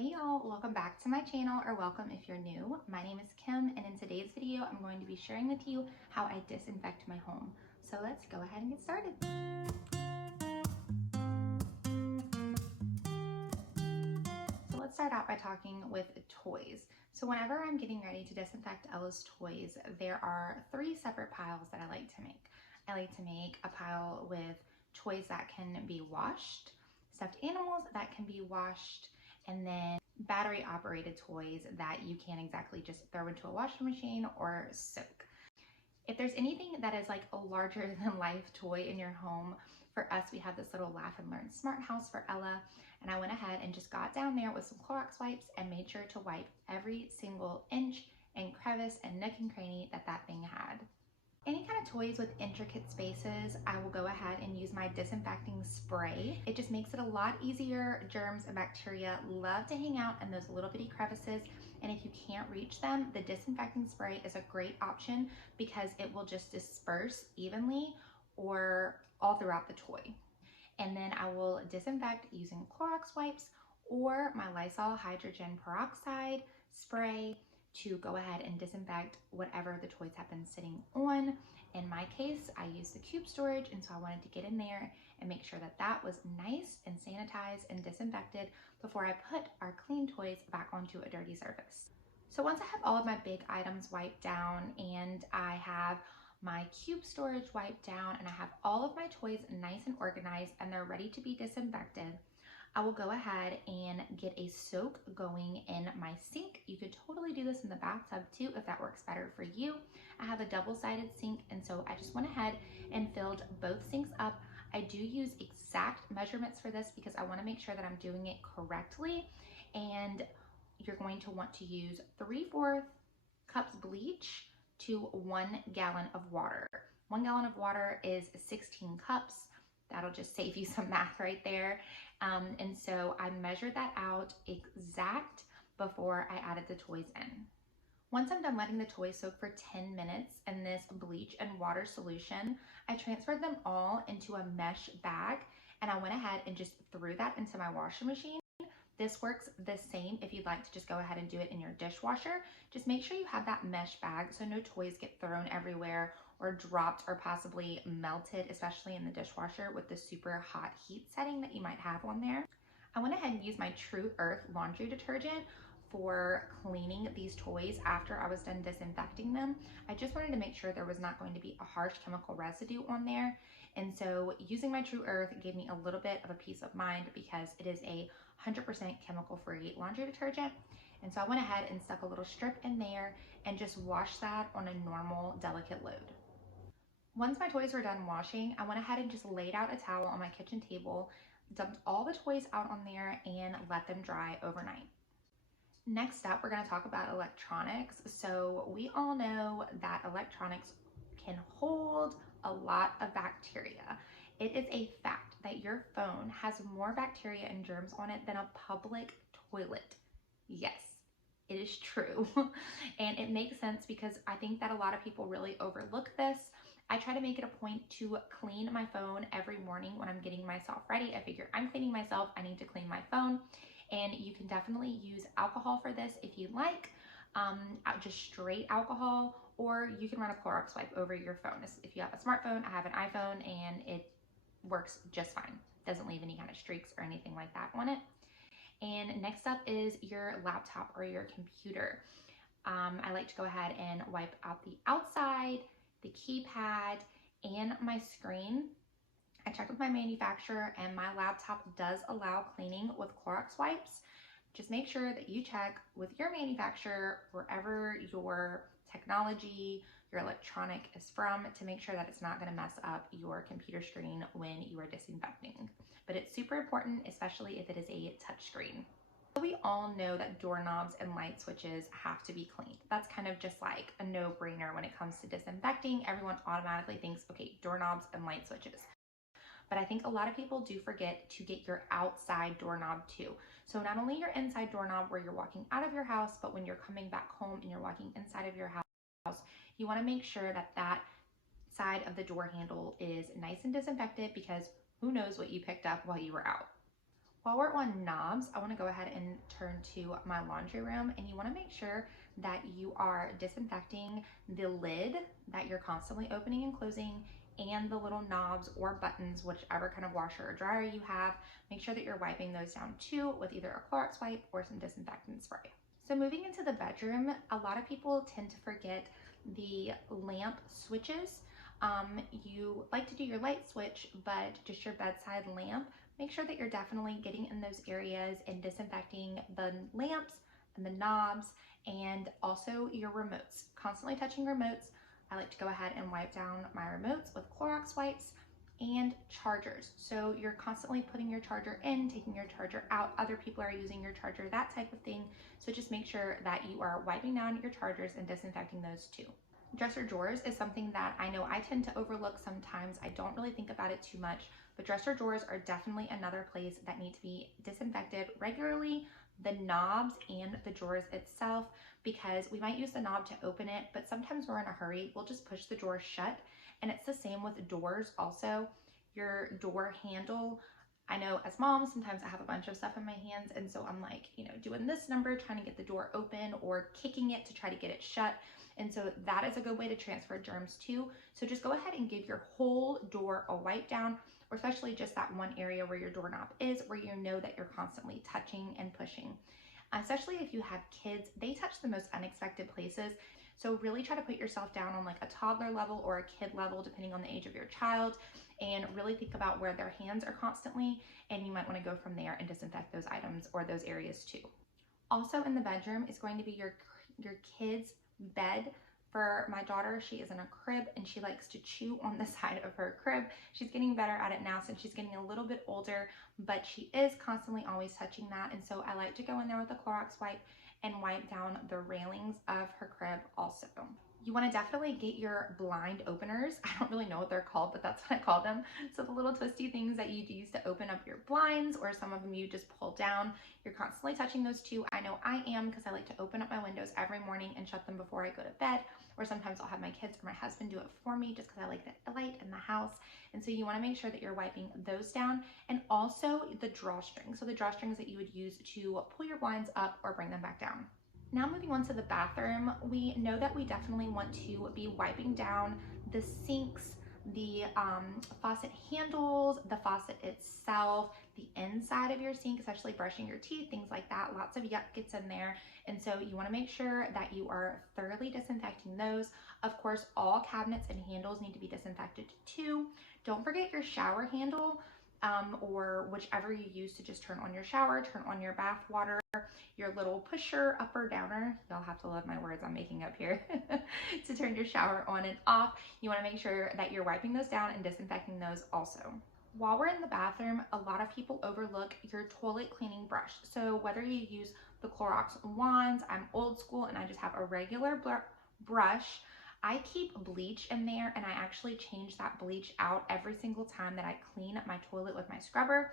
Hey y'all, welcome back to my channel, or welcome if you're new. My name is Kim, and in today's video, I'm going to be sharing with you how I disinfect my home. So let's go ahead and get started. So let's start out by talking with toys. So whenever I'm getting ready to disinfect Ella's toys, there are three separate piles that I like to make. I like to make a pile with toys that can be washed, stuffed animals that can be washed, and then battery operated toys that you can't exactly just throw into a washing machine or soak. If there's anything that is like a larger than life toy in your home, for us, we have this little Laugh and Learn Smart House for Ella, and I went ahead and just got down there with some Clorox wipes and made sure to wipe every single inch and crevice and nook and cranny that that thing had. Any kind of toys with intricate spaces, I will go ahead and use my disinfecting spray. It just makes it a lot easier. Germs and bacteria love to hang out in those little bitty crevices, and if you can't reach them, the disinfecting spray is a great option because it will just disperse evenly or all throughout the toy. And then I will disinfect using Clorox wipes or my Lysol hydrogen peroxide spray to go ahead and disinfect whatever the toys have been sitting on. In my case, I used the cube storage, and so I wanted to get in there and make sure that that was nice and sanitized and disinfected before I put our clean toys back onto a dirty surface. So once I have all of my big items wiped down and I have my cube storage wiped down and I have all of my toys nice and organized and they're ready to be disinfected, I will go ahead and get a soak going in my sink. You could totally do this in the bathtub too if that works better for you. I have a double-sided sink, and so I just went ahead and filled both sinks up. I do use exact measurements for this because I want to make sure that I'm doing it correctly, and you're going to want to use 3/4 cups bleach to 1 gallon of water. 1 gallon of water is 16 cups. That'll just save you some math right there. And so I measured that out exact before I added the toys in. Once I'm done letting the toys soak for 10 minutes in this bleach and water solution, I transferred them all into a mesh bag, and I went ahead and just threw that into my washing machine. This works the same if you'd like to just go ahead and do it in your dishwasher. Just make sure you have that mesh bag so no toys get thrown everywhere or dropped or possibly melted, especially in the dishwasher with the super hot heat setting that you might have on there. I went ahead and used my True Earth laundry detergent for cleaning these toys after I was done disinfecting them. I just wanted to make sure there was not going to be a harsh chemical residue on there. And so using my True Earth gave me a little bit of a peace of mind because it is a 100% chemical-free laundry detergent. And so I went ahead and stuck a little strip in there and just washed that on a normal, delicate load. Once my toys were done washing, I went ahead and just laid out a towel on my kitchen table, dumped all the toys out on there, and let them dry overnight. Next up, we're going to talk about electronics. So we all know that electronics can hold a lot of bacteria. It is a fact that your phone has more bacteria and germs on it than a public toilet. Yes, it is true. And it makes sense because I think that a lot of people really overlook this. I try to make it a point to clean my phone every morning when I'm getting myself ready. I figure I'm cleaning myself, I need to clean my phone. And you can definitely use alcohol for this if you like, just straight alcohol, or you can run a Clorox wipe over your phone. If you have a smartphone, I have an iPhone, and it works just fine. Doesn't leave any kind of streaks or anything like that on it. And next up is your laptop or your computer. I like to go ahead and wipe out the outside, the keypad, and my screen. I checked with my manufacturer, and my laptop does allow cleaning with Clorox wipes. Just make sure that you check with your manufacturer wherever your technology, your electronic is from, to make sure that it's not going to mess up your computer screen when you are disinfecting. But it's super important, especially if it is a touch screen. We all know that doorknobs and light switches have to be cleaned. That's kind of just like a no-brainer when it comes to disinfecting. Everyone automatically thinks, okay, doorknobs and light switches. But I think a lot of people do forget to get your outside doorknob too. So not only your inside doorknob where you're walking out of your house, but when you're coming back home and you're walking inside of your house, you want to make sure that that side of the door handle is nice and disinfected, because who knows what you picked up while you were out. While we're on knobs, I want to go ahead and turn to my laundry room, and you want to make sure that you are disinfecting the lid that you're constantly opening and closing and the little knobs or buttons, whichever kind of washer or dryer you have. Make sure that you're wiping those down too with either a Clorox wipe or some disinfectant spray. So moving into the bedroom, a lot of people tend to forget the lamp switches. You like to do your light switch, but just your bedside lamp, make sure that you're definitely getting in those areas and disinfecting the lamps and the knobs and also your remotes. Constantly touching remotes. I like to go ahead and wipe down my remotes with Clorox wipes and chargers. So you're constantly putting your charger in, taking your charger out. Other people are using your charger, that type of thing. So just make sure that you are wiping down your chargers and disinfecting those too. Dresser drawers is something that I know I tend to overlook sometimes. I don't really think about it too much, but dresser drawers are definitely another place that need to be disinfected regularly, the knobs and the drawers itself, because we might use the knob to open it, but sometimes we're in a hurry, we'll just push the drawer shut. And it's the same with doors also. Your door handle, I know as moms, sometimes I have a bunch of stuff in my hands, and so I'm like, doing this number, trying to get the door open or kicking it to try to get it shut. And so that is a good way to transfer germs too. So just go ahead and give your whole door a wipe down, or especially just that one area where your doorknob is, where you know that you're constantly touching and pushing. Especially if you have kids, they touch the most unexpected places. So really try to put yourself down on like a toddler level or a kid level, depending on the age of your child, and really think about where their hands are constantly, and you might want to go from there and disinfect those items or those areas too. Also in the bedroom is going to be your kids' bed. For my daughter, she is in a crib and she likes to chew on the side of her crib. She's getting better at it now since she's getting a little bit older, but she is constantly always touching that. And so I like to go in there with a Clorox wipe and wipe down the railings of her crib also. You want to definitely get your blind openers. I don't really know what they're called, but that's what I call them. So the little twisty things that you use to open up your blinds, or some of them you just pull down. You're constantly touching those too. I know I am, because I like to open up my windows every morning and shut them before I go to bed. Or sometimes I'll have my kids or my husband do it for me just because I like the light in the house. And so you want to make sure that you're wiping those down, and also the drawstrings. So the drawstrings that you would use to pull your blinds up or bring them back down. Now moving on to the bathroom, we know that we definitely want to be wiping down the sinks, the faucet handles, the faucet itself, the inside of your sink, especially brushing your teeth, things like that. Lots of yuck gets in there. And so you want to make sure that you are thoroughly disinfecting those. Of course, all cabinets and handles need to be disinfected too. Don't forget your shower handle, or whichever you use to just turn on your shower, turn on your bath water, your little pusher, upper, downer. Y'all have to love my words I'm making up here. To turn your shower on and off, you want to make sure that you're wiping those down and disinfecting those also. While we're in the bathroom, a lot of people overlook your toilet cleaning brush. So whether you use the Clorox wands, I'm old school and I just have a regular brush, I keep bleach in there, and I actually change that bleach out every single time that I clean my toilet with my scrubber.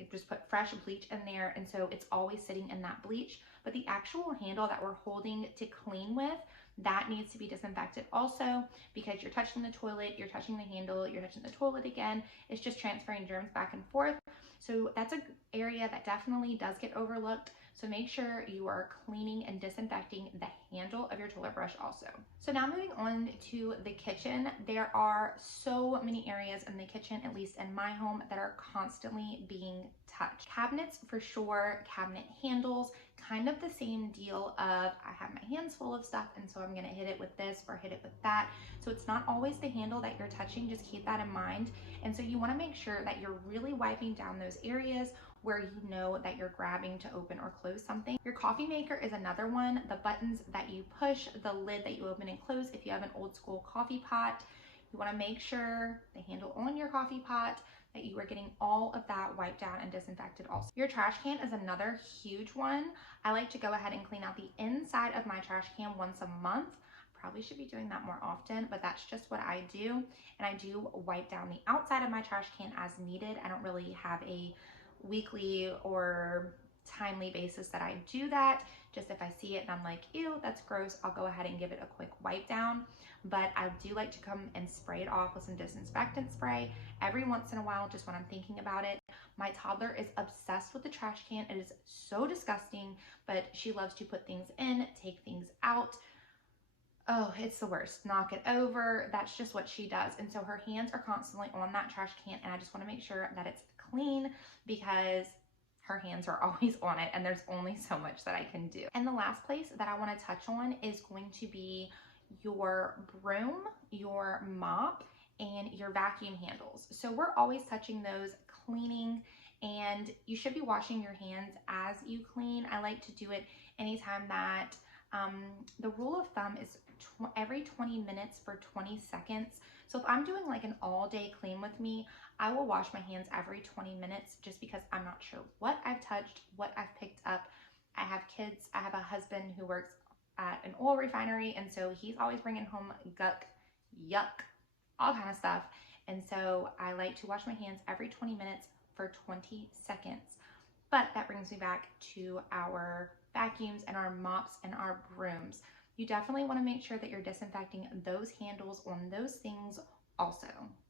I just put fresh bleach in there, and so it's always sitting in that bleach. But the actual handle that we're holding to clean with, that needs to be disinfected also, because you're touching the toilet, you're touching the handle, you're touching the toilet again. It's just transferring germs back and forth. So that's an area that definitely does get overlooked. So make sure you are cleaning and disinfecting the handle of your toilet brush also. So now moving on to the kitchen, there are so many areas in the kitchen, at least in my home, that are constantly being touched. Cabinets for sure, cabinet handles, kind of the same deal of I have my hands full of stuff, and so I'm gonna hit it with this or hit it with that. So it's not always the handle that you're touching, just keep that in mind. And so you wanna make sure that you're really wiping down those areas where you know that you're grabbing to open or close something. Your coffee maker is another one. The buttons that you push, the lid that you open and close. If you have an old school coffee pot, you want to make sure the handle on your coffee pot that you are getting all of that wiped down and disinfected also. Your trash can is another huge one. I like to go ahead and clean out the inside of my trash can once a month. Probably should be doing that more often, but that's just what I do. And I do wipe down the outside of my trash can as needed. I don't really have a weekly or timely basis that I do that. Just if I see it and I'm like, ew, that's gross, I'll go ahead and give it a quick wipe down. But I do like to come and spray it off with some disinfectant spray every once in a while, just when I'm thinking about it. My toddler is obsessed with the trash can. It is so disgusting, but she loves to put things in, take things out. Oh, it's the worst. Knock it over. That's just what she does. And so her hands are constantly on that trash can, and I just want to make sure that it's clean because her hands are always on it, and there's only so much that I can do. And the last place that I want to touch on is going to be your broom, your mop, and your vacuum handles. So we're always touching those, cleaning, and you should be washing your hands as you clean. I like to do it anytime that the rule of thumb is every 20 minutes for 20 seconds. So if I'm doing like an all day clean with me, I will wash my hands every 20 minutes just because I'm not sure what I've touched, what I've picked up. I have kids, I have a husband who works at an oil refinery, and so he's always bringing home guck, yuck, all kind of stuff. And so I like to wash my hands every 20 minutes for 20 seconds. But that brings me back to our vacuums and our mops and our brooms. You definitely want to make sure that you're disinfecting those handles on those things also.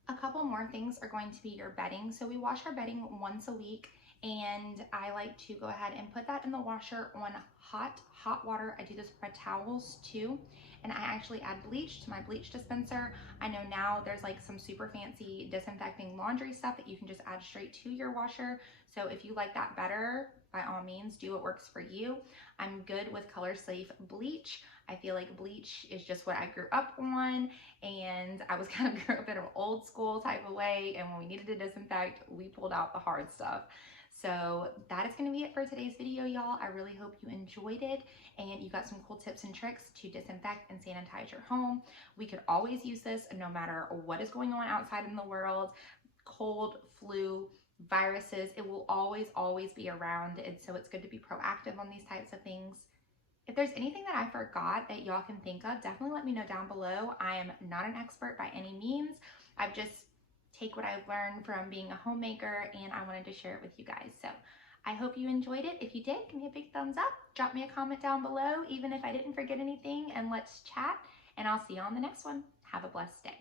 A couple more things are going to be your bedding. So we wash our bedding once a week, and I like to go ahead and put that in the washer on hot water. I do this with my towels too, and I actually add bleach to my bleach dispenser. I know now there's like some super fancy disinfecting laundry stuff that you can just add straight to your washer. So if you like that better, by all means, do what works for you. I'm good with Color Safe bleach. I feel like bleach is just what I grew up on, and I was kind of grew up in an old school type of way, and when we needed to disinfect, we pulled out the hard stuff. So that is going to be it for today's video, y'all. I really hope you enjoyed it and you got some cool tips and tricks to disinfect and sanitize your home. We could always use this no matter what is going on outside in the world. Cold, flu, viruses, it will always be around, and so it's good to be proactive on these types of things. If there's anything that I forgot that y'all can think of, definitely let me know down below. I am not an expert by any means. I've just take what I've learned from being a homemaker, and I wanted to share it with you guys. So I hope you enjoyed it. If you did, give me a big thumbs up. Drop me a comment down below, even if I didn't forget anything, and let's chat. And I'll see you on the next one. Have a blessed day.